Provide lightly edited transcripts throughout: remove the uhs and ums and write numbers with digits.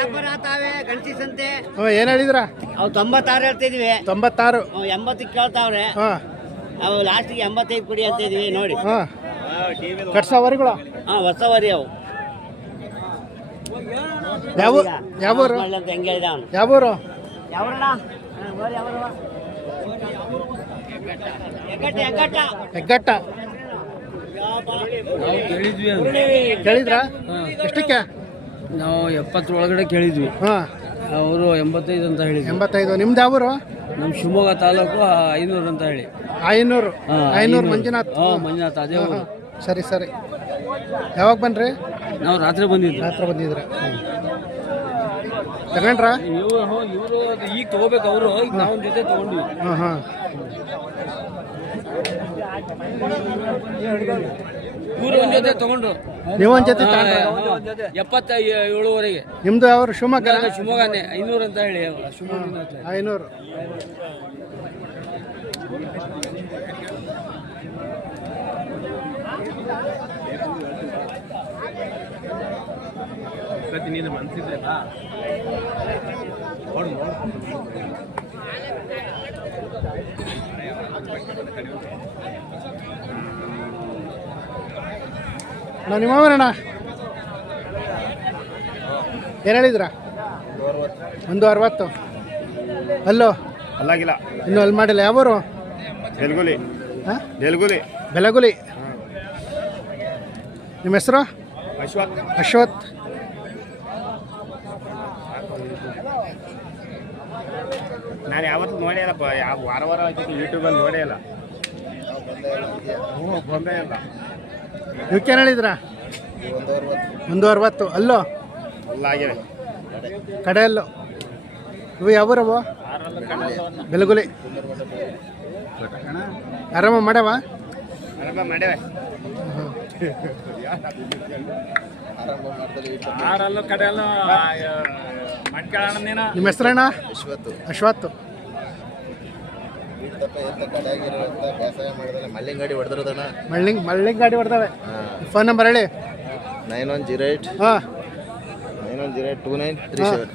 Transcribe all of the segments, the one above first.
ವ್ಯಾಪಾರ ಆತಾವೆ ಗಣಸಿ ಸಂತೆ ಏನು ಹೇಳಿದ್ರ? ಅವು 96 ಹೇಳ್ತಿದ್ವಿ. 96. 80 ಕೇಳ್ತಾವ್ರೆ. ಅವು ಲಾಸ್ಟಿಗೆ 85 ಕೊಡಿ ಅಂತ ಇದೀವಿ ನೋಡಿ. ಕಟ್ಸವರಿಗಳು ಹೊಸವರಿ ಅವು. ಯಾವೂರು? ಹೆಂಗೆ ಹೇಳಿದ ಅವನು? ಯಾವೂರು? ಹೆಗ್ಗಟ್ಟ. ಕೇಳಿದ್ರ? ಎಷ್ಟಕ್ಕೆ? ನಾವು 70 ಒಳಗಡೆ ಕೇಳಿದ್ವಿ. ಅವರು 85 ಅಂತ ಹೇಳಿದ್ವಿ. 85. ನಿಮ್ದು ಯಾವೂರು? ನಮ್ಮ ಶಿವಮೊಗ್ಗ ತಾಲೂಕು 500 ಅಂತ ಹೇಳಿ. 500 ಮಂಜುನಾಥ್. ಮಂಜುನಾಥ್ ಅದೇ ಊರು. ಸರಿ. ಯಾವಾಗ ಬನ್ರಿ? ನಾವು ರಾತ್ರಿ ಬಂದಿದ್ವಿ. ಬಂದಿದ್ರ ತಗೊಂಡ್ರ? ಇವರು ಈಗ ತಗೋಬೇಕು. ಅವರು ಈಗ ನಾವು ಜೊತೆ ತಗೊಂಡ್ವಿ. ಇವರು ಒಂದ್ ಜೊತೆ ತಗೊಂಡ್ರು. ನೀವು ಒಂದ್ ಜೊತೆ 77ವರೆಗೆ. ನಿಮ್ದು ಅವ್ರು ಶಿವಮೊಗ್ಗ? ಶಿವಮೊಗ್ಗನೇ. 500 ಅಂತ ಹೇಳಿ. ಶಿವಮೊಗ್ಗ 500. ನಿಮ್ಮವರಣ್ಣ ಏನು ಹೇಳಿದ್ರ? 160. ಅಲ್ಲೋ ಅಲ್ಲಾಗಿಲ್ಲ, ಇನ್ನೂ ಅಲ್ಲಿ ಮಾಡಿಲ್ಲ. ಯಾವರು? ಬೆಲಗುಲಿ. ನಿಮ್ಮ ಹೆಸರು? ಅಶ್ವಥ್. ನಾನು ಯಾವತ್ತೂ ನೋಡೇ ಇಲ್ಲಪ್ಪ. ಯಾವ ವಾರ ಆಗ್ತೈತಿ ಯೂಟ್ಯೂಬಲ್ಲಿ ನೋಡೇ ಇಲ್ಲ. ಬಂದೇ ಇಲ್ಲ. ಇವಕ್ಕೇನು ಹೇಳಿದ್ರ? 160. ಅಲ್ಲೋ ಅಲ್ಲಾಗಿವೆ ಕಡೆಯಲ್ಲೋ. ಇವು ಯಾವೂರವು? ಬೆಲಗುಲಿ. ಆರಾಮ ಮಾಡ್ಯಾವ? ಮಾಡೇವೆ. ನಿಮ್ಮ ಹೆಸರಣ್ಣ? ಅಶ್ವಥ್. ಮಳ್ಳಿಂಗ್ ಗಾಡಿ ಹೊಡೆದವೆ. ಫೋನ್ ನಂಬರ್ ಹೇಳಿ. 9108 2937.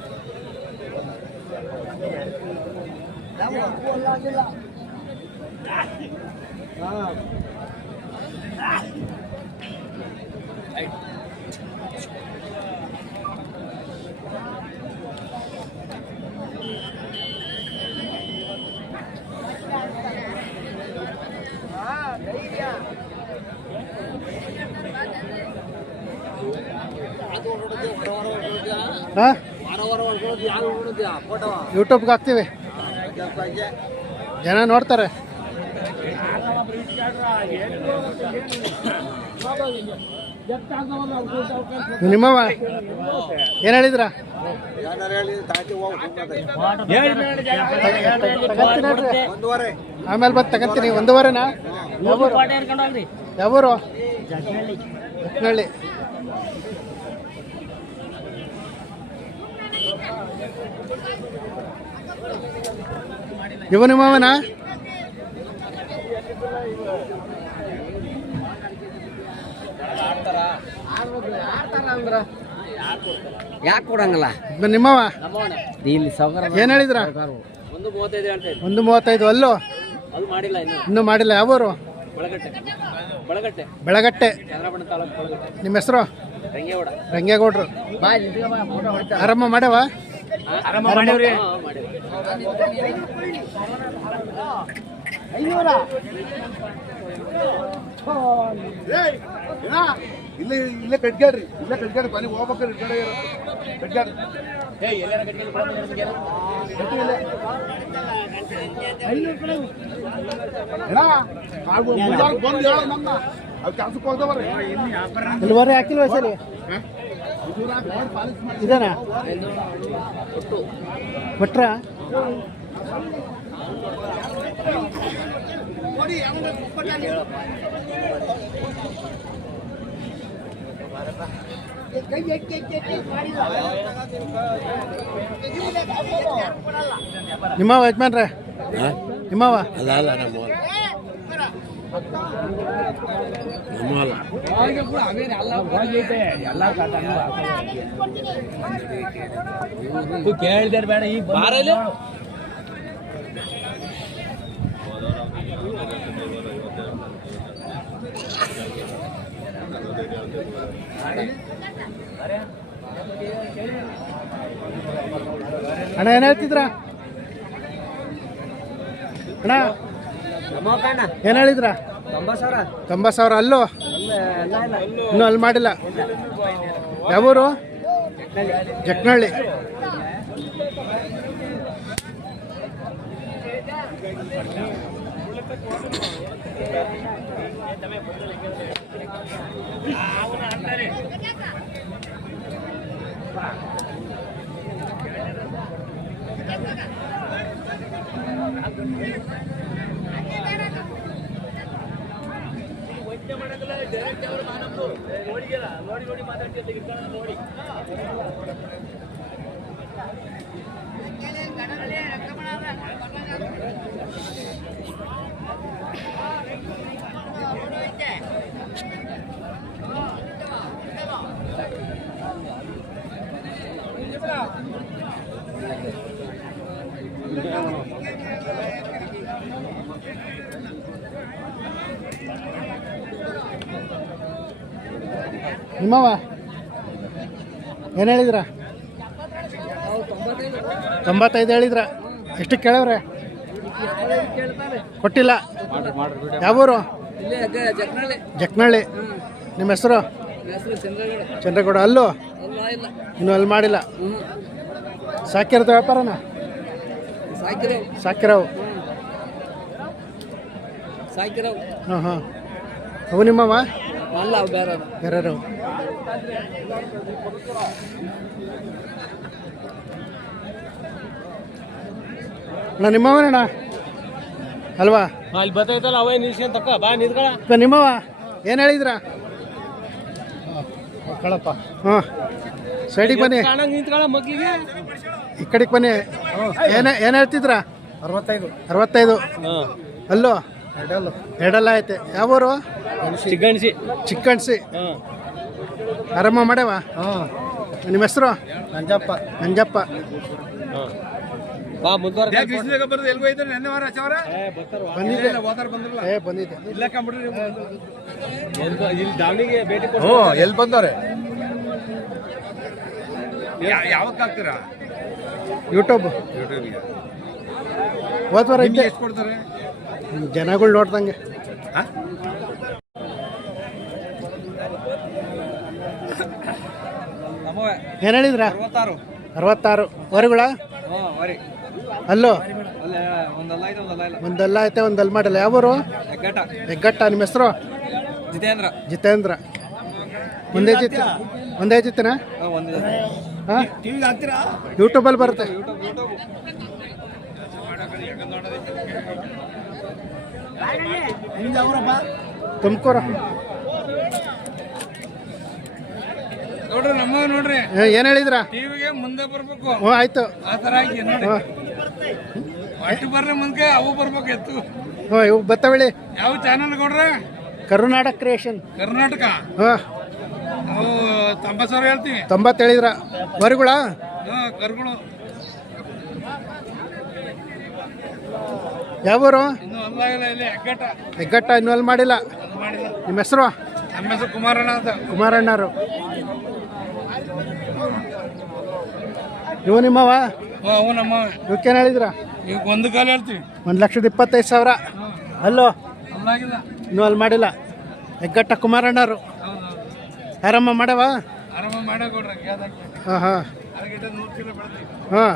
ಯೂಟ್ಯೂಬ್ಗೆ ಹಾಕ್ತೀವಿ, ಜನ ನೋಡ್ತಾರೆ. ನಿಮ್ಮವ ಏನು ಹೇಳಿದ್ರ? ಆಮೇಲೆ ಬಂದು ತಗಂತೀನಿ. 1.5. ಯಾವೂರು? ಜಟ್ನಳ್ಳಿ. ಇವ ನಿಮ್ಮವನ? ಯಾಕೆ ಕೊಡಂಗಿಲ್ಲ? ನಿಮ್ಮವ ಇಲ್ಲಿ ಏನು ಹೇಳಿದ್ರ? 135. ಅಲ್ಲೋ ಇನ್ನೂ ಮಾಡಿಲ್ಲ. ಯಾವೂರು? ಬೆಳಗಟ್ಟೆ. ನಿಮ್ಮ ಹೆಸರು? ರಂಗೇಗೌಡ್ರು. ಆರಾಮ ಮಾಡ್ಯಾವ? ಇಲ್ಲೇ ಕಟ್ಗ್ಯಾಡ್ರಿ, ಬನ್ನಿ ಹೋಗ್ಬೇಕಾದ್ರೆ ಈ ಕಡೆ ಕಟ್ಗ್ಯಾಡ್ರಿ. ಬಂದು ಹೇಳ ನಮ್ಮ ಅವ್ ಕೆಲ್ಸಕ್ಕೆ ಹೋಗ್ದವ್ರಿ. ಇಲ್ಲಿವರೆ ಹಾಕಿಲ್ವ ಸರಿ? ಇದೇನಾ ಭಟ್ರ? ನಿಮ್ಮವ ಯಜಮಾನ್ರೆ? ನಿಮ್ಮವ? ಅಲ್ಲ ನಮ್ಮ ಕೇಳಿದಾರೆ ಬೇಡ ಈಗ ಬಾರಲ್ಲಿ ಅಣ್ಣ ಏನು ಹೇಳ್ತಿದ್ರ ಅಣ್ಣ ಏನು ಹೇಳಿದ್ರ 90,000 ಅಲ್ಲೋ ಇನ್ನೂ ಅಲ್ಲಿ ಮಾಡಿಲ್ಲ ಯಾವೂರು ಜಕ್ನಹಳ್ಳಿ ನಿಮ್ಮವ ಏನು ಹೇಳಿದ್ರ 95 ಹೇಳಿದ್ರ ಎಷ್ಟು ಕೇಳವ್ರೆ ಕೊಟ್ಟಿಲ್ಲ ಯಾವೂರು ಜಕ್ನಹಳ್ಳಿ ನಿಮ್ಮ ಹೆಸರು ಚಂದ್ರಗೌಡ ಅಲ್ಲೂ ಇನ್ನೂ ಅಲ್ಲಿ ಮಾಡಿಲ್ಲ ಸಾಕಿರೋದು ವ್ಯಾಪಾರನ ಸಾಕಿರವು ಹಾಂ ಹಾಂ ಅವು ನಿಮ್ಮವ ಬೇರೆ ಅಣ್ಣ ನಿಮ್ಮವನಣ್ಣ ಅಲ್ವಾ ಅಲ್ಲಿ ಬರ್ತೈತಲ್ಲ ಅವೇ ನಿಲ್ಸ್ಕೊಂಡ್ ತಕ್ಕ ಬಾ ನಿಂತ್ಕೊಳ ನಿಮ್ಮವ ಏನು ಹೇಳಿದ್ರ ಕಳಪ್ಪ ಹಾಂ ಸೈಡಿಗೆ ಬನ್ನಿ ನಿಂತ್ಕೊಳ ಮಗ್ಗಿಗೆ ಈ ಕಡೆಗೆ ಬನ್ನಿ ಏನು ಹೇಳ್ತಿದ್ರ 65 ಅಲ್ಲೋ ಎರಡಲ್ಲ ಐತೆ ಯಾವೂರು ಚಿಕ್ಕಣ್ಸಿ ಆರಾಮ ಮಾಡ್ಯಾವ ನಿಮ್ಮ ಹೆಸರು ನಂಜಪ್ಪ ಬಂದಿದ್ದೆ ಎಲ್ಲಿ ಬಂದವ್ರೆ ಯಾವತ್ತು ಹಾಕ್ತೀರಾ ಯೂಟ್ಯೂಬ್ ಹೋದ್ವಾರ ಇದ್ದೆ ಎಷ್ಟು ಕೊಡ್ತಾರೆ ಜನಗಳು ನೋಡ್ದಂಗೆ ಏನು ಹೇಳಿದ್ರ 66 ವರಿಗಳ ಅಲ್ಲೋ ಒಂದಲ್ಲ ಐತೆ ಒಂದಲ್ಲಿ ಮಾಡಲ್ಲ ಯಾವೂರು ಹೆಗ್ಗಟ್ಟ ನಿಮ್ಮ ಹೆಸರು ಜಿತೇಂದ್ರ ಒಂದೇ ಜಿತ್ತನ ಹಾಂ ಯೂಟ್ಯೂಬಲ್ಲಿ ಬರುತ್ತೆ ತುಮಕೂರು ನೋಡ್ರಿ ನಮ್ಮ ನೋಡ್ರಿ ಏನು ಹೇಳಿದ್ರ ಟಿವಿಗೆ ಮುಂದೆ ಬರ್ಬೇಕು ಹ್ಞೂ ಆಯ್ತು ಆ ತರ ಆಗಿ ನೋಡಿ ಅಟ್ಟು ಬರ್ರೆ ಮುಂದೆ ಅವು ಬರ್ಬೇಕು ಎತ್ತು ಹ್ಞೂ ಇವು ಬತ್ತವಳಿ ಯಾವ ಚಾನಲ್ ಕೊಡ್ರೆ ಕರ್ನಾಟಕ ಕ್ರಿಯೇಷನ್ ಕರ್ನಾಟಕ ಹಾಂ ನಾವು 90,000 ಹೇಳ್ತೀವಿ 90 ಹೇಳಿದ್ರ ವರಿಗಳ ಕರುಗಳು ಯಾವೂರು ಇನ್ನು ಅಲ್ಲಾಗಿಲ್ಲ ಇಲ್ಲಿ ಹೆಗ್ಗಟ್ಟ ಇನ್ನೂ ಅಲ್ಲಿ ಮಾಡಿಲ್ಲ ಮಾಡಿಲ್ಲ ನಿಮ್ಮ ಹೆಸರು ನಮ್ಮ ಹೆಸರು ಕುಮಾರಣ್ಣ ಅಂತ ಕುಮಾರಣ್ಣರು ಇವು ನಿಮ್ಮವ ಅವು ನಮ್ಮ ಇವಕ್ಕೇನು ಹೇಳಿದ್ರ ಈಗ ಒಂದು ಕಾಲ ಹೇಳ್ತೀವಿ 1,25,000 ಅಲ್ಲೋ ಅಲ್ಲಾಗಿಲ್ಲ ಇನ್ನೂ ಅಲ್ಲಿ ಮಾಡಿಲ್ಲ ಹೆಗ್ಗಟ್ಟ ಕುಮಾರಣ್ಣರು ಆರಾಮ ಮಾಡವ ಆರಾಮ ಮಾಡೇ ಕೊಡ್ರಿ ಹಾಂ ಹಾಂ 100 ಕಿಲೋ ಬೆಳೆದೈತಿ ಹಾಂ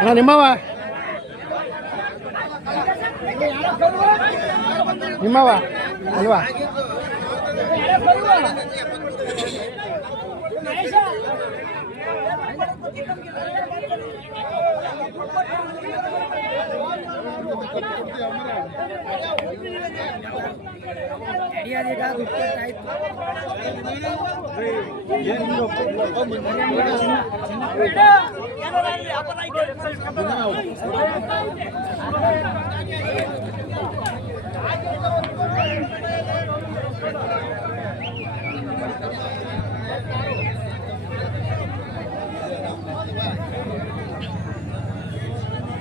ಅಣ್ಣ ನಿಮ್ಮವ ಅಲ್ವಾ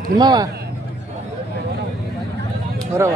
ನಿಮ್ಮವ ಬರವ